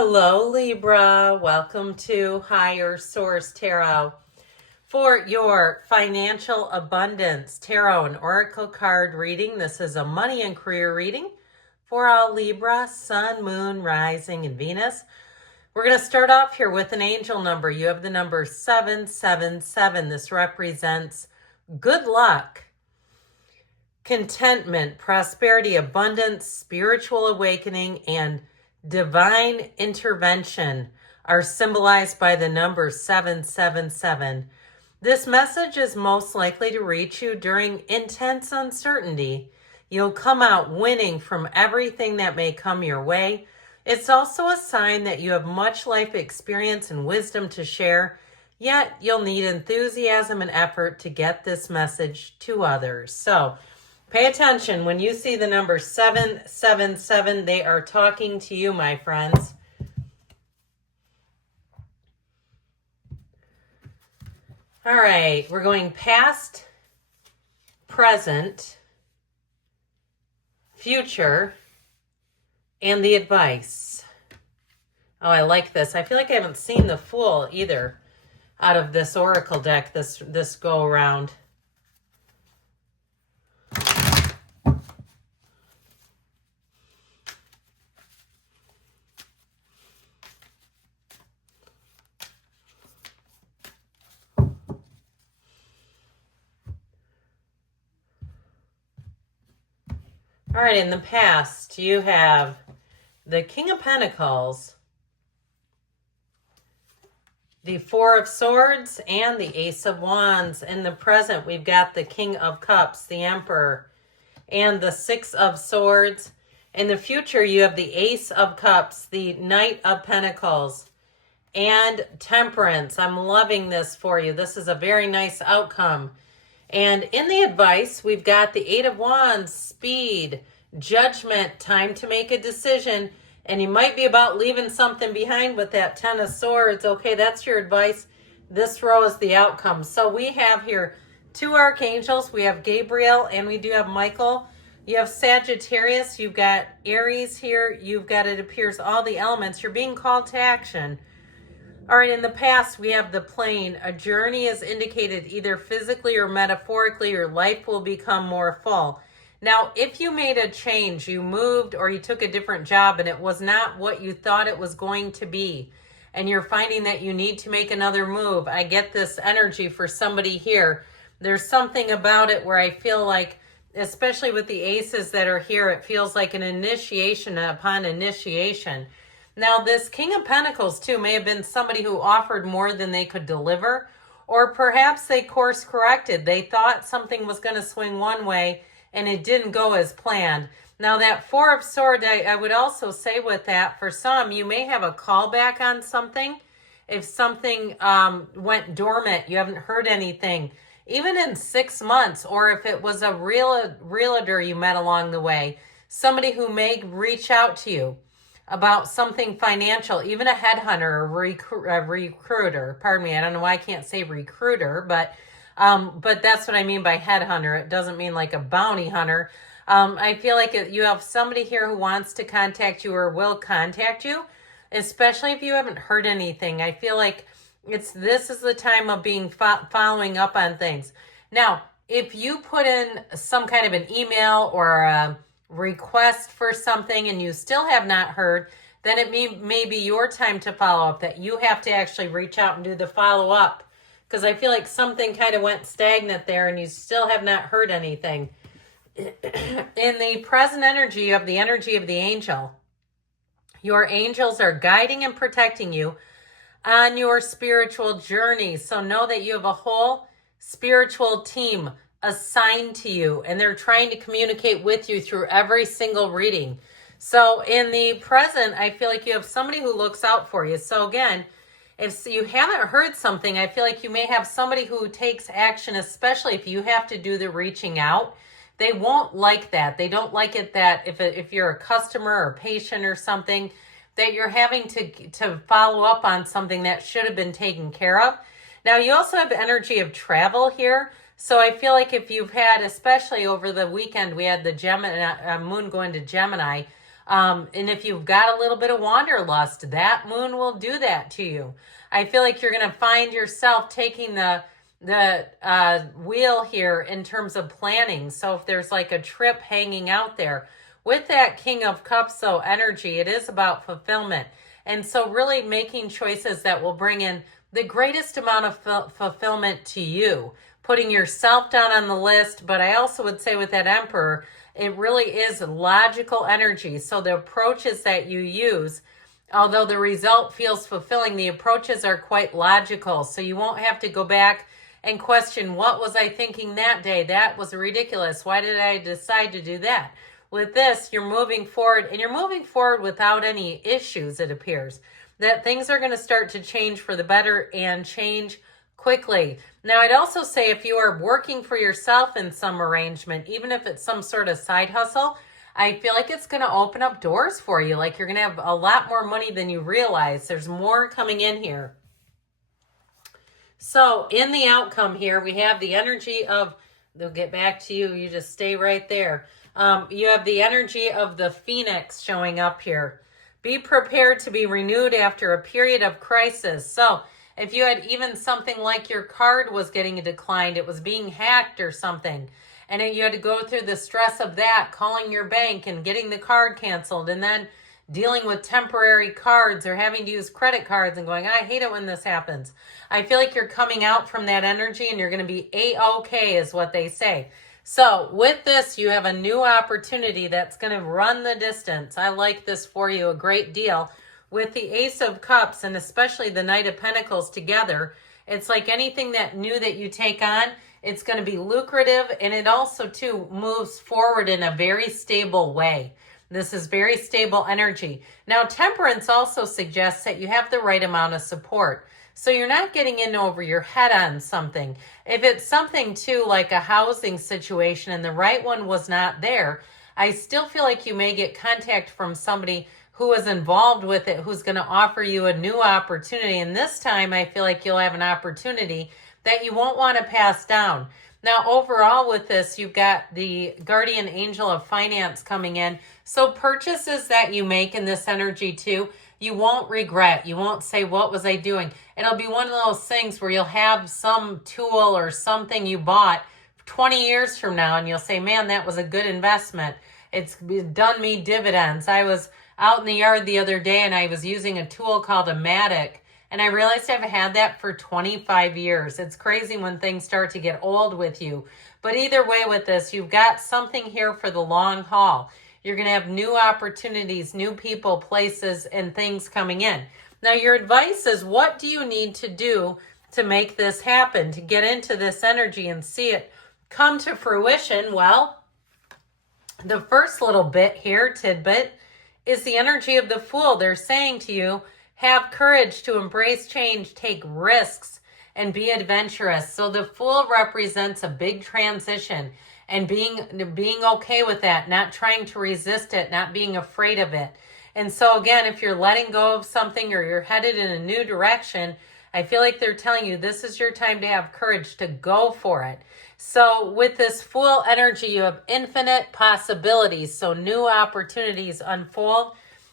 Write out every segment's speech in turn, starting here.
Hello, Libra. Welcome to Higher Source Tarot. For your financial abundance tarot and oracle card reading, this is a money and career reading for all Libra, Sun, Moon, Rising, and Venus. We're going to start off here with an angel number. You have the number 777. This represents good luck, contentment, prosperity, abundance, spiritual awakening, and divine intervention are symbolized by the number 777. This message is most likely to reach you during intense uncertainty. You'll come out winning from everything that may come your way. It's also a sign that you have much life experience and wisdom to share, yet you'll need enthusiasm and effort to get this message to others. So, pay attention. When you see the number 777, they are talking to you, my friends. All right, we're going past, present, future, and the advice. Oh, I like this. I feel like I haven't seen the Fool either out of this oracle deck this go around. All right, in the past, you have the King of Pentacles, the Four of Swords, and the Ace of Wands. In the present, we've got the King of Cups, the Emperor, and the Six of Swords. In the future, you have the Ace of Cups, the Knight of Pentacles, and Temperance. I'm loving this for you. This is a very nice outcome. And in the advice, we've got the Eight of Wands, speed, judgment, time to make a decision, and you might be about leaving something behind with that Ten of Swords. Okay, that's your advice. This row is the outcome. So we have here two archangels. We have Gabriel and we do have Michael. You have Sagittarius. You've got Aries here. You've got, it appears, all the elements. You're being called to action. All right, in the past, we have the Plane. A journey is indicated either physically or metaphorically. Your life will become more full. Now, if you made a change, you moved or you took a different job and it was not what you thought it was going to be, and you're finding that you need to make another move, I get this energy for somebody here. There's something about it where I feel like, especially with the aces that are here, it feels like an initiation upon initiation. Now, this King of Pentacles, too, may have been somebody who offered more than they could deliver, or perhaps they course corrected. They thought something was going to swing one way, and it didn't go as planned. Now, that Four of Swords, I would also say with that, for some, you may have a callback on something. If something went dormant, you haven't heard anything, even in 6 months, or if it was a realtor you met along the way, somebody who may reach out to you about something financial, even a headhunter, a recruiter. Pardon me, I don't know why I can't say recruiter, but that's what I mean by headhunter. It doesn't mean like a bounty hunter. I feel like you have somebody here who wants to contact you or will contact you, especially if you haven't heard anything. I feel like this is the time of being following up on things. Now, if you put in some kind of an email or a request for something and you still have not heard, then it may be your time to follow up, that you have to actually reach out and do the follow up, because I feel like something kind of went stagnant there and you still have not heard anything. In the present energy, you have the energy of the angel. Your angels are guiding and protecting you on your spiritual journey. So know that you have a whole spiritual team assigned to you, and they're trying to communicate with you through every single reading. So in the present, I feel like you have somebody who looks out for you. So again, if you haven't heard something, I feel like you may have somebody who takes action, especially if you have to do the reaching out. They won't like that. They don't like it that if you're a customer or patient or something, that you're having to follow up on something that should have been taken care of. Now, you also have energy of travel here. So I feel like if you've had, especially over the weekend, we had the Gemini, moon going to Gemini. And if you've got a little bit of wanderlust, that moon will do that to you. I feel like you're going to find yourself taking the wheel here in terms of planning. So if there's like a trip hanging out there, with that King of Cups, though, energy, it is about fulfillment. And so really making choices that will bring in the greatest amount of fulfillment to you, putting yourself down on the list. But I also would say with that Emperor, it really is logical energy. So the approaches that you use, although the result feels fulfilling, the approaches are quite logical. So you won't have to go back and question, what was I thinking that day? That was ridiculous. Why did I decide to do that? With this, you're moving forward, and you're moving forward without any issues, it appears. That things are going to start to change for the better and change quickly. Now, I'd also say if you are working for yourself in some arrangement, even if it's some sort of side hustle, I feel like it's going to open up doors for you. Like you're going to have a lot more money than you realize. There's more coming in here. So in the outcome here, we have the energy of, they'll get back to you. You just stay right there. You have the energy of the Phoenix showing up here. Be prepared to be renewed after a period of crisis. So if you had even something like your card was getting declined, it was being hacked or something, and you had to go through the stress of that, calling your bank and getting the card canceled, and then dealing with temporary cards or having to use credit cards and going, I hate it when this happens. I feel like you're coming out from that energy and you're going to be A-OK is what they say. So with this, you have a new opportunity that's going to run the distance. I like this for you a great deal. With the Ace of Cups and especially the Knight of Pentacles together, it's like anything that new that you take on, it's going to be lucrative, and it also too moves forward in a very stable way. This is very stable energy. Now, Temperance also suggests that you have the right amount of support. So you're not getting in over your head on something. If it's something too like a housing situation and the right one was not there, I still feel like you may get contact from somebody who is involved with it, who's going to offer you a new opportunity. And this time I feel like you'll have an opportunity that you won't want to pass down. Now, overall with this, you've got the guardian angel of finance coming in. So purchases that you make in this energy too, you won't regret. You won't say, what was I doing? It'll be one of those things where you'll have some tool or something you bought 20 years from now and you'll say, man, that was a good investment. It's done me dividends. I was out in the yard the other day and I was using a tool called a Matic, and I realized I've had that for 25 years. It's crazy when things start to get old with you. But either way with this, you've got something here for the long haul. You're going to have new opportunities, new people, places, and things coming in. Now, your advice is, what do you need to do to make this happen, to get into this energy and see it come to fruition? Well, the first little bit here, tidbit, is the energy of the Fool. They're saying to you, have courage to embrace change, take risks, and be adventurous. So the Fool represents a big transition and being okay with that, not trying to resist it, not being afraid of it. And so again, if you're letting go of something or you're headed in a new direction, I feel like they're telling you this is your time to have courage to go for it. So with this Fool energy, you have infinite possibilities. So new opportunities unfold.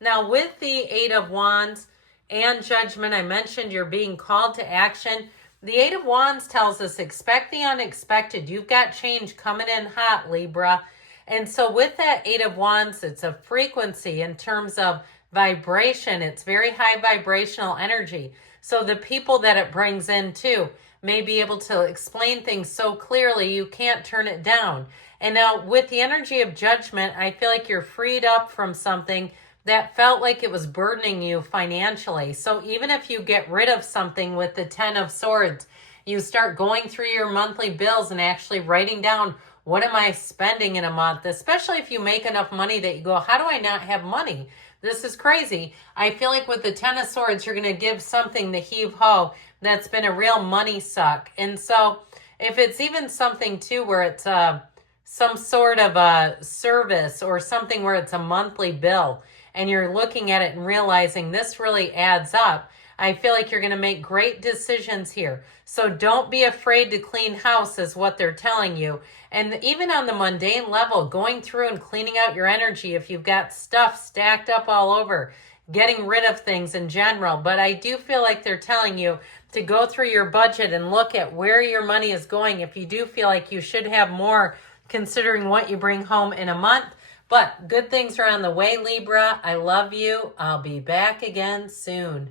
Now with the Eight of Wands and Judgment, I mentioned you're being called to action. The Eight of Wands tells us expect the unexpected. You've got change coming in hot, Libra. And so with that Eight of Wands, it's a frequency in terms of vibration. It's very high vibrational energy. So the people that it brings in too may be able to explain things so clearly you can't turn it down. And now with the energy of Judgment, I feel like you're freed up from something that felt like it was burdening you financially. So even if you get rid of something with the Ten of Swords, you start going through your monthly bills and actually writing down, what am I spending in a month? Especially if you make enough money that you go, how do I not have money? This is crazy. I feel like with the Ten of Swords, you're going to give something the heave-ho that's been a real money suck. And so if it's even something too where it's some sort of a service or something where it's a monthly bill, and you're looking at it and realizing this really adds up, I feel like you're going to make great decisions here. So don't be afraid to clean house is what they're telling you. And even on the mundane level, going through and cleaning out your energy if you've got stuff stacked up all over, getting rid of things in general. But I do feel like they're telling you to go through your budget and look at where your money is going if you do feel like you should have more considering what you bring home in a month. But good things are on the way, Libra. I love you. I'll be back again soon.